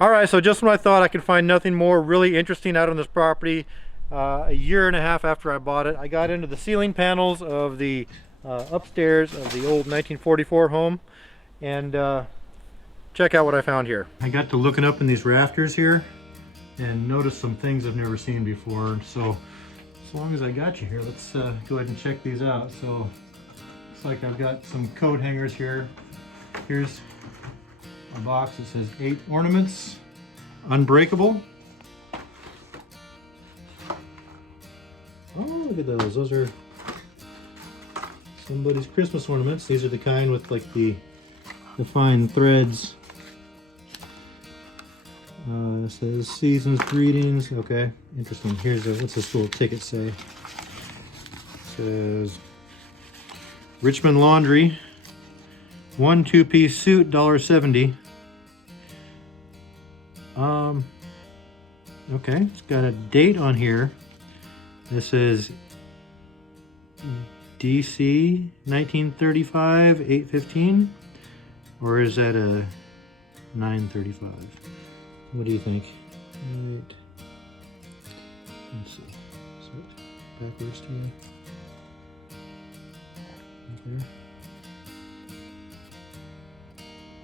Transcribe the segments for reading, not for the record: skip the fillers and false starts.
All right, so just when I thought I could find nothing more really interesting out on this property, a year and a half after I bought it, I got into the ceiling panels of the upstairs of the old 1944 home, and check out what I found here. I got to looking up in these rafters here and noticed some things I've never seen before. So as long as I got you here, let's go ahead and check these out. So looks like I've got some coat hangers here. Here's a box that says 8 ornaments, unbreakable. Oh, look at those. Those are somebody's Christmas ornaments. These are the kind with like the fine threads. It says season's greetings. Okay, interesting. Here's what's this little ticket say? It says Richmond Laundry, 1 2-piece suit, $1.70. Okay, it's got a date on here. This is DC 1935 8/15, or is that a 9/35? What do you think? Right. Let's see. Is it backwards to me? Right there.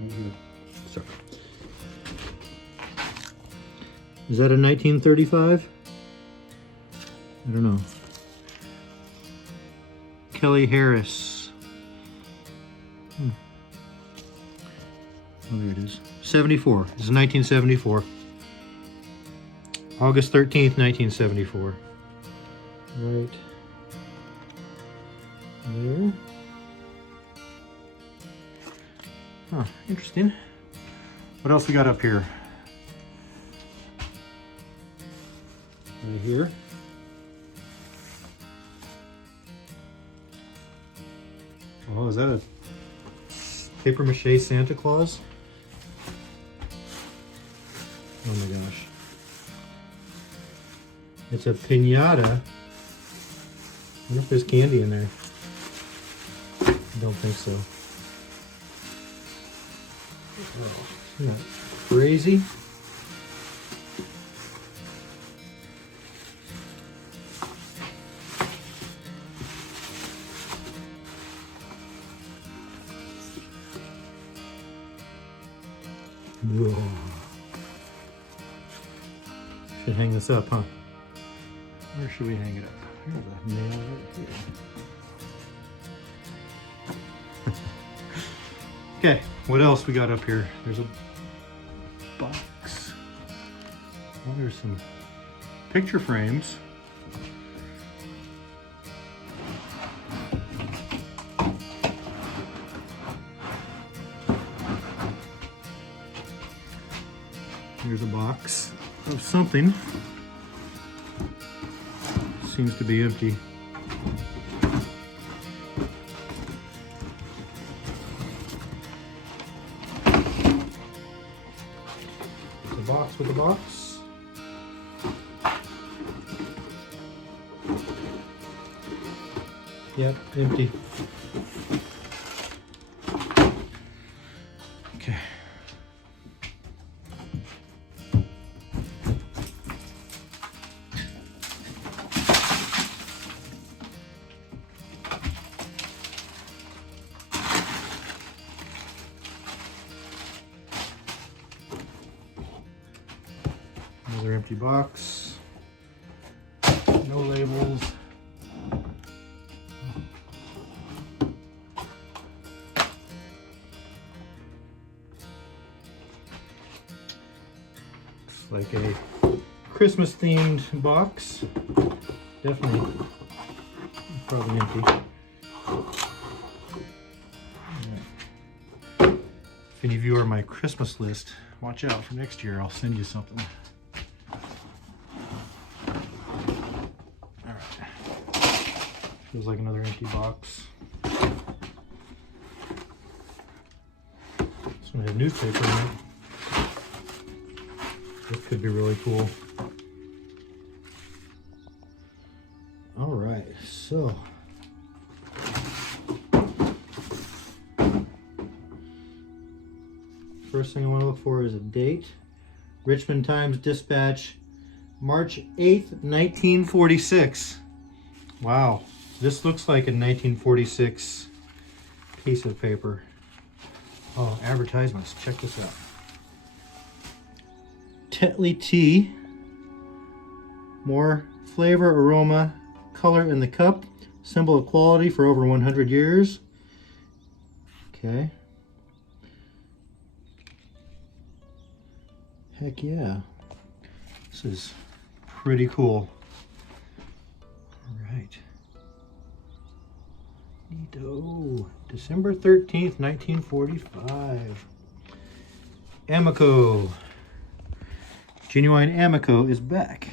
Right here. Sorry. Is that a 1935? I don't know. Kelly Harris. Oh, there it is. 74. This is 1974. August 13th, 1974. Right there. Huh, interesting. What else we got up here? Right here. Oh, is that a paper mache Santa Claus? Oh my gosh. It's a piñata. I wonder if there's candy in there. I don't think so. Oh, isn't that crazy? Whoa. Should hang this up, huh? Where should we hang it up? Here's a nail right here. Okay, what else we got up here? There's a box. Oh, there's some picture frames. Here's a box of something. Seems to be empty. It's a box with a box. Yep, empty. Okay. Another empty box. No labels. Looks like a Christmas themed box. Definitely probably empty. If any of you are on my Christmas list, watch out for next year. I'll send you something. Feels like another empty box. This one had newspaper in it. This could be really cool. All right, so first thing I want to look for is a date. Richmond Times-Dispatch, March 8th, 1946. Wow, this looks like a 1946 piece of paper. Oh, advertisements, check this out. Tetley tea, more flavor, aroma, color in the cup, symbol of quality for over 100 years. Okay. Heck yeah. This is pretty cool. All right. Neato. December 13th, 1945. Amico. Genuine Amico is back.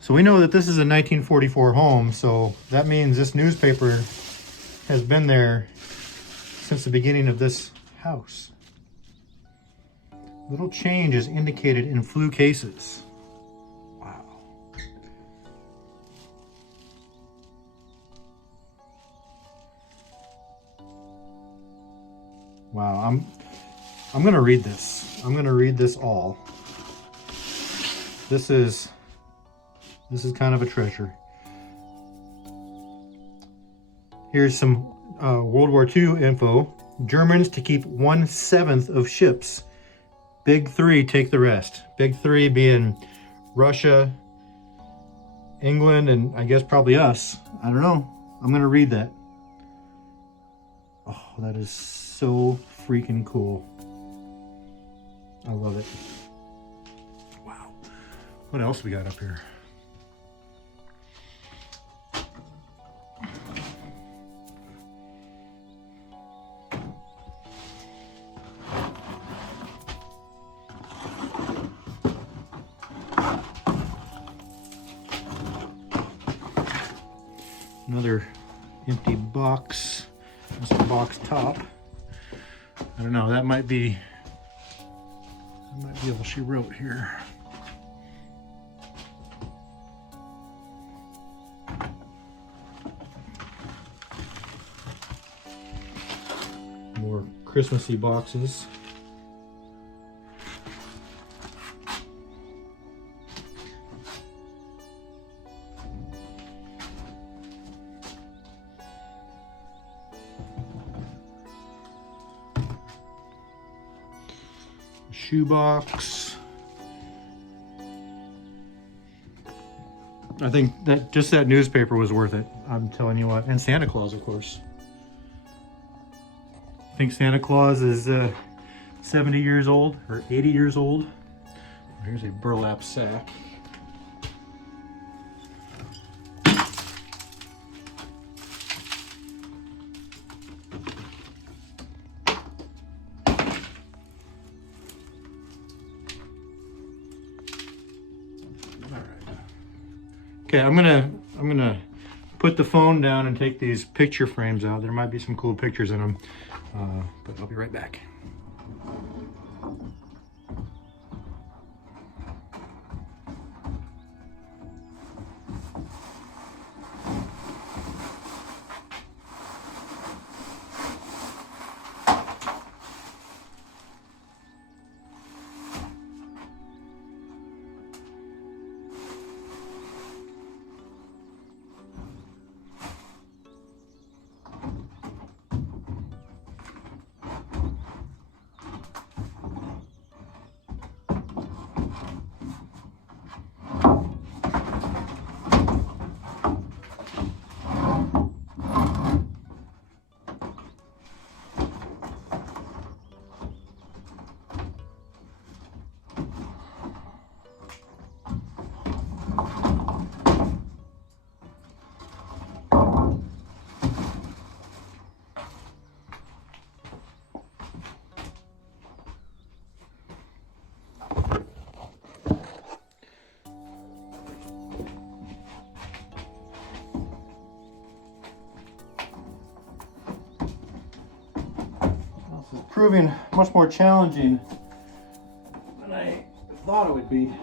So we know that this is a 1944 home, so that means this newspaper has been there since the beginning of this house. Little change is indicated in flue cases. Wow. Wow, I'm gonna read this. I'm gonna read this all. This is kind of a treasure. Here's some World War II info. Germans to keep 1/7 of ships. Big three take the rest. Big three being Russia, England, and I guess probably us. I don't know. I'm gonna read that. Oh, that is so freaking cool. I love it. Wow. What else we got up here? Another empty box. That's a box top. I don't know, that might be all she wrote here. More Christmassy boxes. Shoebox. I think that just that newspaper was worth it. I'm telling you what. And Santa Claus, of course. I think Santa Claus is 70 years old or 80 years old. Here's a burlap sack. Okay, I'm gonna put the phone down and take these picture frames out. There might be some cool pictures in them, but I'll be right back. Proving much more challenging than I thought it would be.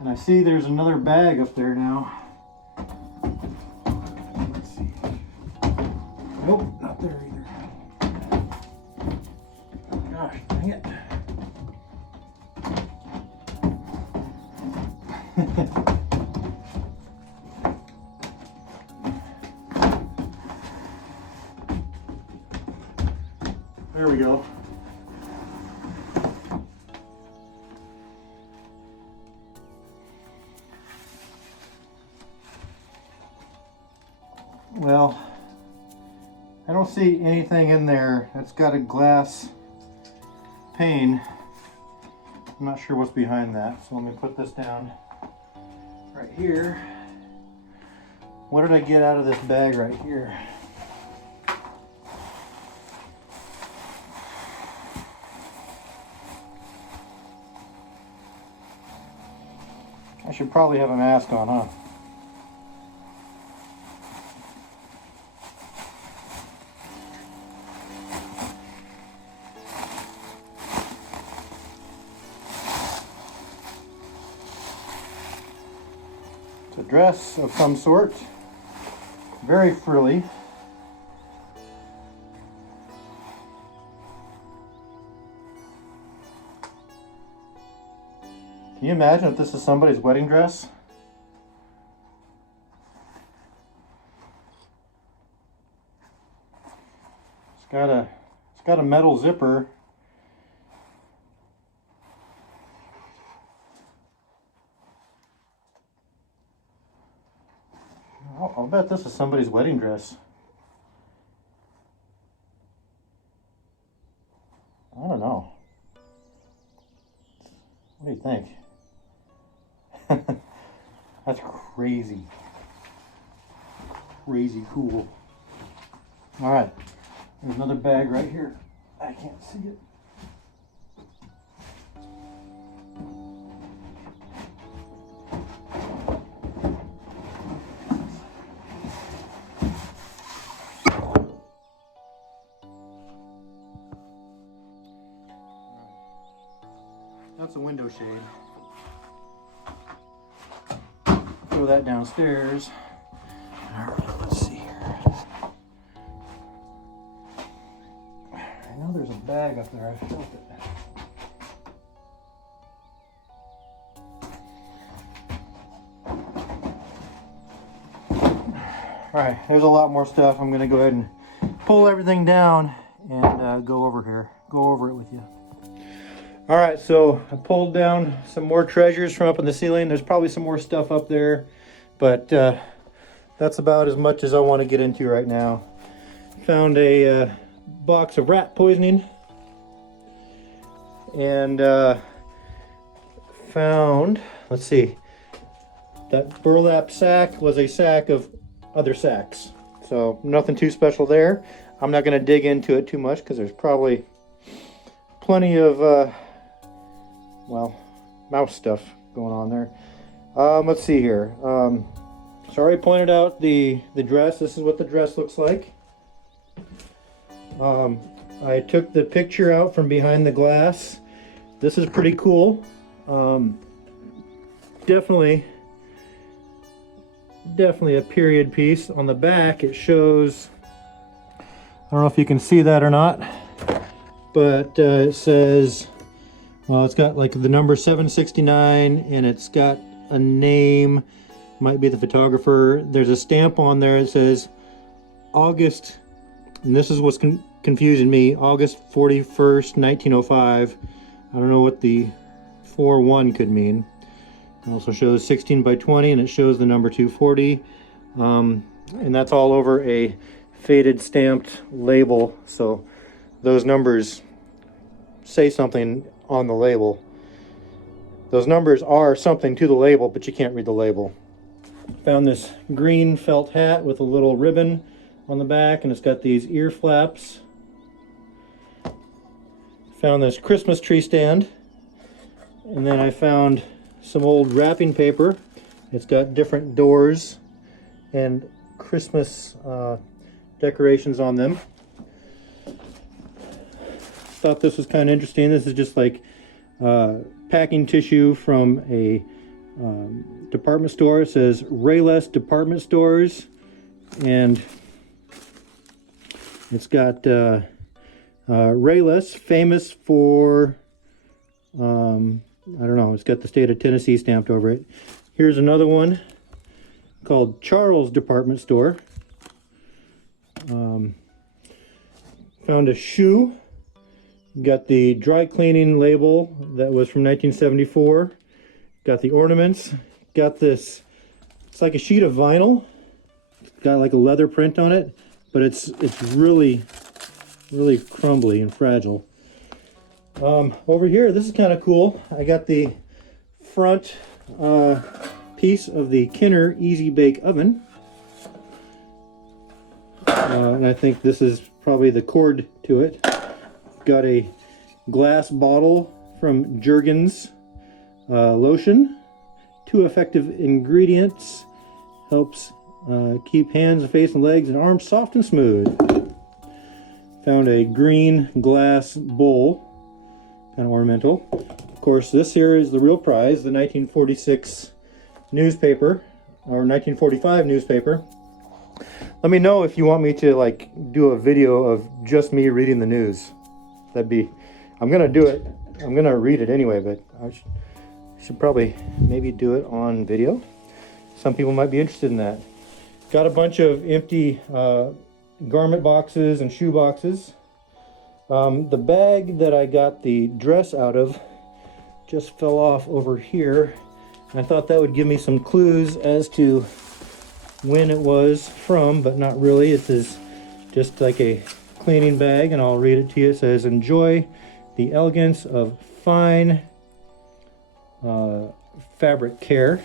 And I see there's another bag up there now. Let's see. Nope, not there either. Gosh, dang it. There we go. Well, I don't see anything in there that's got a glass pane. I'm not sure what's behind that, so let me put this down right here. What did I get out of this bag right here? I should probably have a mask on, huh? It's a dress of some sort, very frilly. Can you imagine if this is somebody's wedding dress? It's got a metal zipper. I'll bet this is somebody's wedding dress. I don't know. What do you think? That's crazy. Crazy cool. All right, there's another bag right here. I can't see it. That's a window shade. Throw that downstairs. All right, let's see here. I know there's a bag up there. I felt it. All right, there's a lot more stuff. I'm going to go ahead and pull everything down and go over it with you. All right, so I pulled down some more treasures from up in the ceiling. There's probably some more stuff up there, but that's about as much as I want to get into right now. Found a box of rat poisoning, and found, let's see, that burlap sack was a sack of other sacks. So nothing too special there. I'm not going to dig into it too much because there's probably plenty of well, mouse stuff going on there. Let's see here. So I already pointed out the dress. This is what the dress looks like. I took the picture out from behind the glass. This is pretty cool. Definitely a period piece. On the back it shows, I don't know if you can see that or not, but it says, well, it's got like the number 769, and it's got a name, might be the photographer. There's a stamp on there that says August, and this is what's confusing me, August 41st, 1905. I don't know what the 41 could mean. It also shows 16 by 20, and it shows the number 240. And that's all over a faded stamped label, so those numbers say something on the label. Those numbers are something to the label, but you can't read the label. Found this green felt hat with a little ribbon on the back, and it's got these ear flaps. Found this Christmas tree stand, and then I found some old wrapping paper. It's got different doors and Christmas decorations on them. Thought this was kind of interesting. This is just like packing tissue from a department store. It says Rayless Department Stores, and It's got Rayless, famous for, I don't know, it's got the state of Tennessee stamped over it. Here's another one called Charles Department Store. Found a shoe. Got the dry cleaning label that was from 1974. Got the ornaments. Got this, it's like a sheet of vinyl. It's got like a leather print on it, but it's really crumbly and fragile. Over here, this is kind of cool. I got the front piece of the Kenner Easy Bake Oven. And I think this is probably the cord to it. Got a glass bottle from Jergens lotion. 2 effective ingredients. Helps keep hands, face, and legs and arms soft and smooth. Found a green glass bowl. Kind of ornamental. Of course, this here is the real prize, the 1946 newspaper, or 1945 newspaper. Let me know if you want me to like do a video of just me reading the news. That'd be, I'm gonna do it. I'm gonna read it anyway, but I should probably maybe do it on video. Some people might be interested in that. Got a bunch of empty garment boxes and shoe boxes. The bag that I got the dress out of just fell off over here. I thought that would give me some clues as to when it was from, but not really. It is just like a cleaning bag, and I'll read it to you. It says, "Enjoy the elegance of fine fabric care."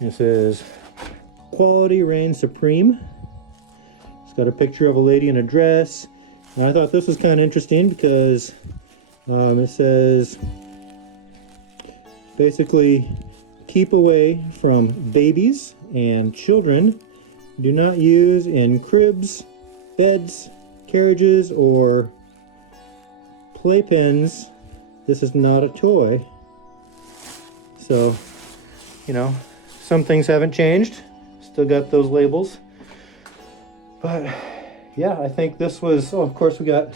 It says, "Quality reigns supreme." It's got a picture of a lady in a dress. And I thought this was kind of interesting because it says, basically, keep away from babies and children. Do not use in cribs, beds, carriages, or playpens. This is not a toy. So, you know, some things haven't changed. Still got those labels. But yeah, I think this was, oh, of course we got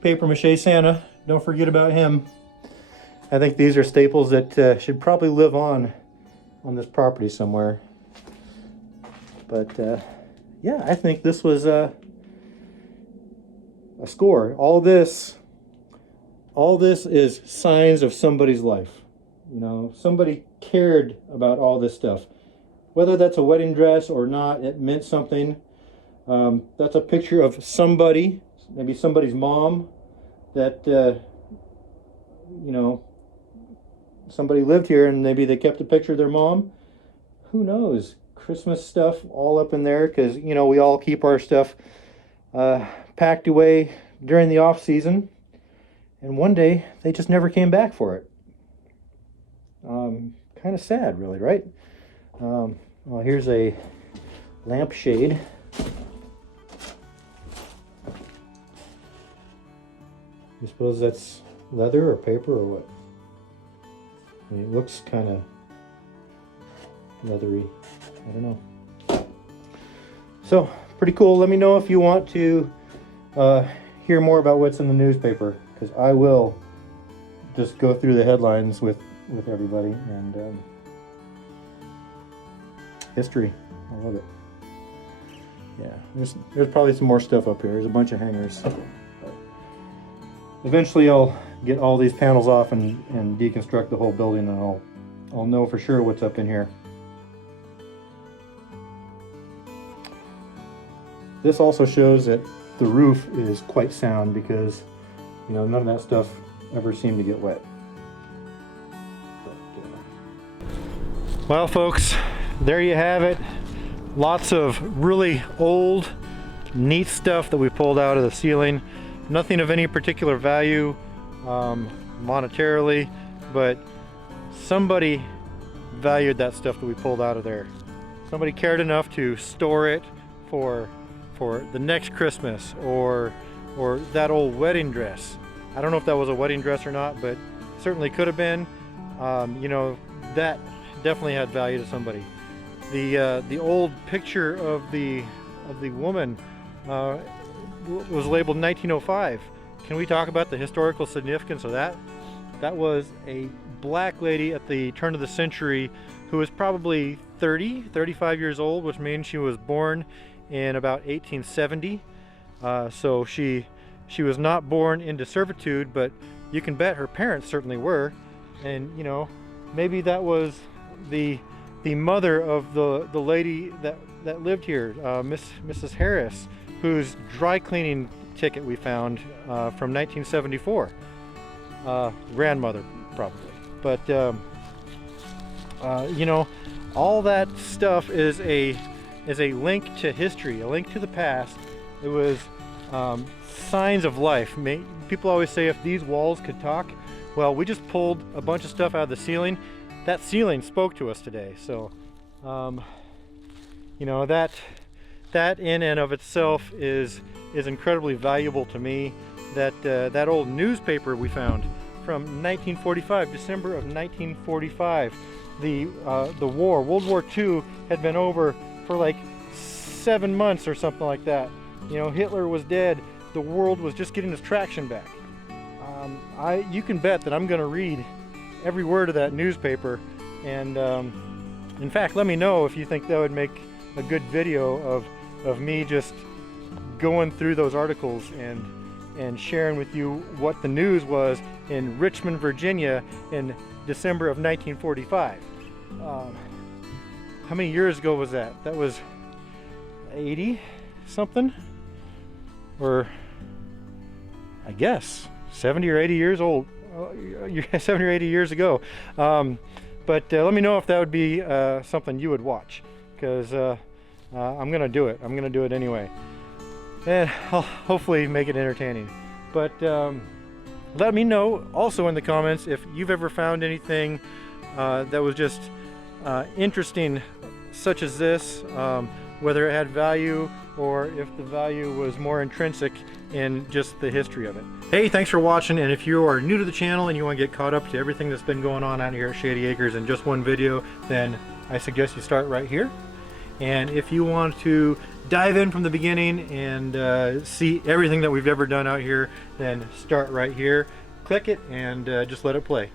paper mache Santa. Don't forget about him. I think these are staples that should probably live on this property somewhere. But yeah, I think this was a score. All this is signs of somebody's life. You know, somebody cared about all this stuff. Whether that's a wedding dress or not, it meant something. That's a picture of somebody, maybe somebody's mom, that, you know, somebody lived here and maybe they kept a picture of their mom. Who knows? Christmas stuff all up in there because, you know, we all keep our stuff packed away during the off season. And one day they just never came back for it. Kind of sad, really, right? Well, here's a lampshade. I suppose that's leather or paper or what? I mean, it looks kind of leathery. I don't know. So, pretty cool. Let me know if you want to hear more about what's in the newspaper, because I will just go through the headlines with everybody. And history. I love it. Yeah, there's probably some more stuff up here. There's a bunch of hangers. Eventually I'll get all these panels off and deconstruct the whole building, and I'll know for sure what's up in here. This also shows that the roof is quite sound because, you know, none of that stuff ever seemed to get wet. Well, folks, there you have it. Lots of really old, neat stuff that we pulled out of the ceiling. Nothing of any particular value monetarily, but somebody valued that stuff that we pulled out of there. Somebody cared enough to store it for the next Christmas, or that old wedding dress. I don't know if that was a wedding dress or not, but certainly could have been. You know, that definitely had value to somebody. The old picture of the woman, was labeled 1905. Can we talk about the historical significance of that? That was a black lady at the turn of the century who was probably 35 years old, which means she was born in about 1870. So she was not born into servitude, but you can bet her parents certainly were. And you know, maybe that was the mother of the lady that lived here, Mrs. Harris, whose dry cleaning ticket we found from 1974. Grandmother probably, but you know, all that stuff is a link to history, a link to the past. It was signs of life. People always say if these walls could talk. Well, we just pulled a bunch of stuff out of the ceiling. That ceiling spoke to us today. So you know, that in and of itself is incredibly valuable to me. That old newspaper we found from 1945, December of 1945. The war, World War II, had been over for like 7 months or something like that. You know, Hitler was dead. The world was just getting its traction back. You can bet that I'm going to read every word of that newspaper. And in fact, let me know if you think that would make a good video of me just going through those articles and sharing with you what the news was in Richmond, Virginia in December of 1945. How many years ago was that? That was 80 something, or I guess 70 or 80 years old, 70 or 80 years ago. But let me know if that would be something you would watch, because I'm gonna do it. I'm gonna do it anyway, and I'll hopefully make it entertaining. But let me know also in the comments if you've ever found anything that was just interesting, such as this, whether it had value or if the value was more intrinsic in just the history of it. Hey, thanks for watching, and if you are new to the channel and you want to get caught up to everything that's been going on out here at Shady Acres in just one video, then I suggest you start right here. And if you want to dive in from the beginning and see everything that we've ever done out here, then start right here, click it, and just let it play.